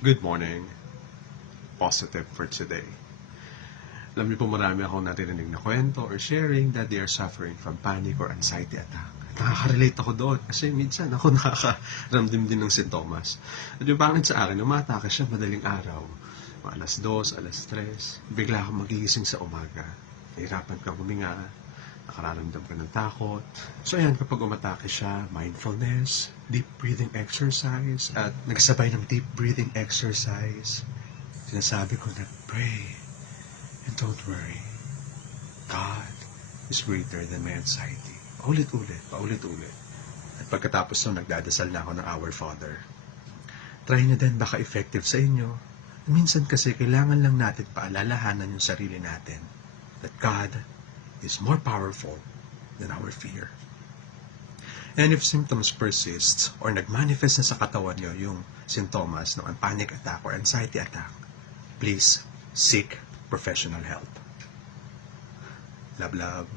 Good morning. Positive for today. Alam niyo po marami akong naririnig na kwento or sharing that they are suffering from panic or anxiety attack. Nakaka-relate ako doon kasi minsan ako nakakaramdam din ng sintomas. At yung pangit sa akin, umatake siya madaling araw. Mga alas 2, alas 3, bigla kang magigising sa umaga. Nahirapan kang huminga, nakararamdam ka ng takot. So ayan, kapag umatake siya, mindfulness, deep breathing exercise, at nagsabay ng deep breathing exercise, sinasabi ko na pray and don't worry. God is greater than my anxiety. Paulit-ulit. At pagkatapos nung nagdadasal na ako ng Our Father. Try nyo din, baka effective sa inyo. Minsan kasi kailangan lang natin paalalahanan yung sarili natin that God is more powerful than our fear. And if symptoms persist or nagmanifest na sa katawan nyo yung sintomas ng panic attack or anxiety attack, please seek professional help. Love, love.